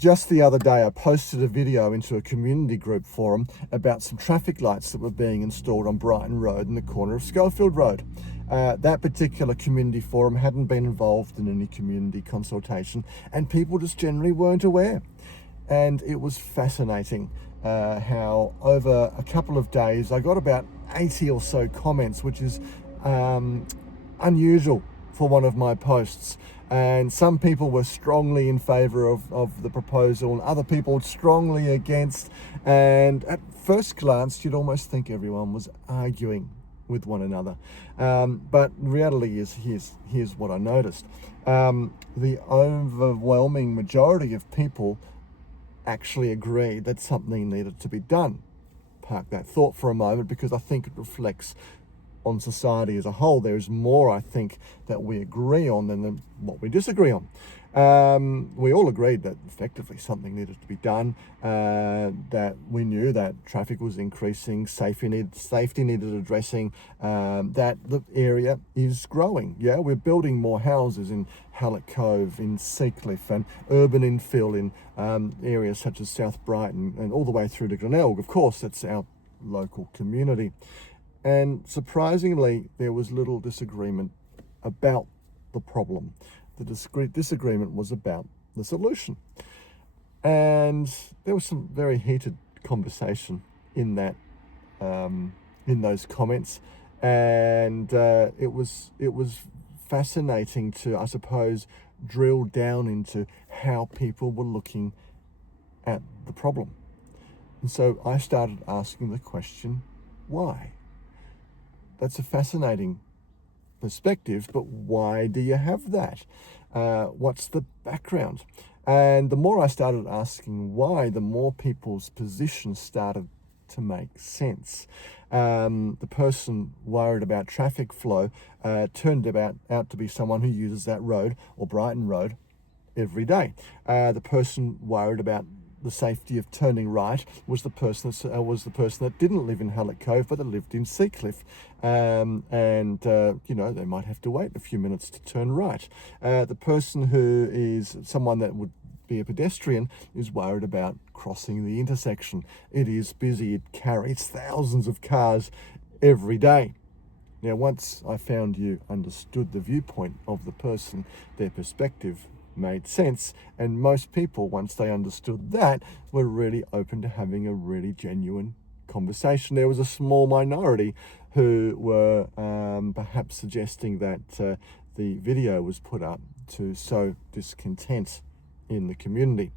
Just the other day, I posted a video into a community group forum about some traffic lights that were being installed on Brighton Road in the corner of Schofield Road. That particular community forum hadn't been involved in any community consultation, and people just generally weren't aware. And it was fascinating how over a couple of days, I got about 80 or so comments, which is unusual for one of my posts. And some people were strongly in favour of the proposal, and other people strongly against. And at first glance, you'd almost think everyone was arguing with one another. But reality is, here's what I noticed. The overwhelming majority of people actually agreed that something needed to be done. Park that thought for a moment, because I think it reflects on society as a whole. There's more, I think, that we agree on than what we disagree on. We all agreed that effectively something needed to be done, that we knew that traffic was increasing, safety needed addressing, that the area is growing. Yeah, we're building more houses in Hallett Cove, in Seacliff, and urban infill in areas such as South Brighton and all the way through to Glenelg. Of course, that's our local community. And surprisingly, there was little disagreement about the problem. The disagreement was about the solution. And there was some very heated conversation in that, in those comments. And it was fascinating to, I suppose, drill down into how people were looking at the problem. And so I started asking the question, why? That's a fascinating perspective, but why do you have that? What's the background? And the more I started asking why, the more people's positions started to make sense. The person worried about traffic flow turned out to be someone who uses that road, or Brighton Road, every day. The person worried about the safety of turning right was the person that didn't live in Hallett Cove, but that lived in Seacliff. They might have to wait a few minutes to turn right. The person who is someone that would be a pedestrian is worried about crossing the intersection. It is busy. It carries thousands of cars every day. Now, once I found you understood the viewpoint of the person, their perspective made sense, and most people, once they understood that, were really open to having a really genuine conversation. There was a small minority who were perhaps suggesting that the video was put up to sow discontent in the community.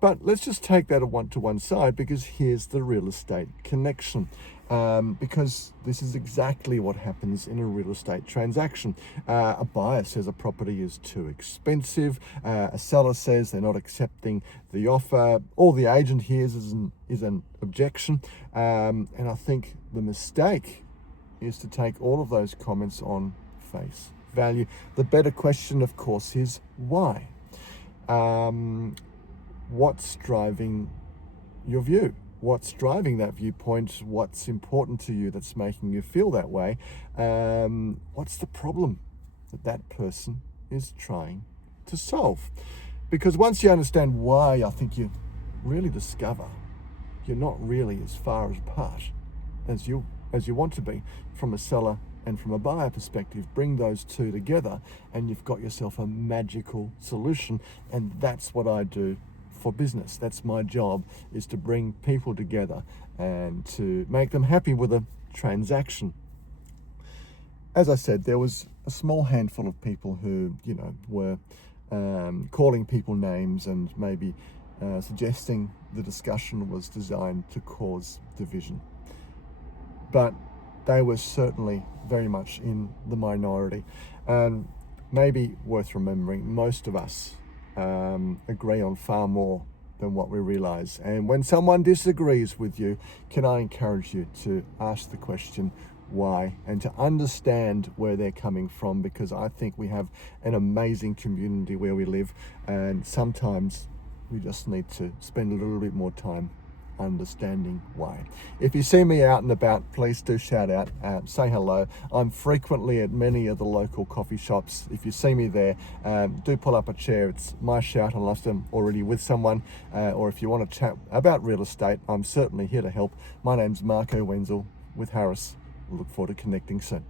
But let's just take that to one side, because here's the real estate connection. Because this is exactly what happens in a real estate transaction. A buyer says a property is too expensive. A seller says they're not accepting the offer. All the agent hears is an objection. And I think the mistake is to take all of those comments on face value. The better question, of course, is why? What's driving your view? What's driving that viewpoint? What's important to you that's making you feel that way? What's the problem that person is trying to solve? Because once you understand why, I think you really discover you're not really as far apart as you want to be from a seller and from a buyer perspective. Bring those two together and you've got yourself a magical solution. And that's what I do for business. That's my job, is to bring people together and to make them happy with a transaction. As I said, there was a small handful of people who, were calling people names and maybe suggesting the discussion was designed to cause division. But they were certainly very much in the minority. And maybe worth remembering, most of us agree on far more than what we realize. And when someone disagrees with you, can I encourage you to ask the question why, and to understand where they're coming from, because I think we have an amazing community where we live, and sometimes we just need to spend a little bit more time understanding way. If you see me out and about, please do shout out, say hello. I'm frequently at many of the local coffee shops. If you see me there, do pull up a chair. It's my shout unless I'm already with someone, or if you want to chat about real estate, I'm certainly here to help. My name's Marco Wenzel with Harris. Look forward to connecting soon.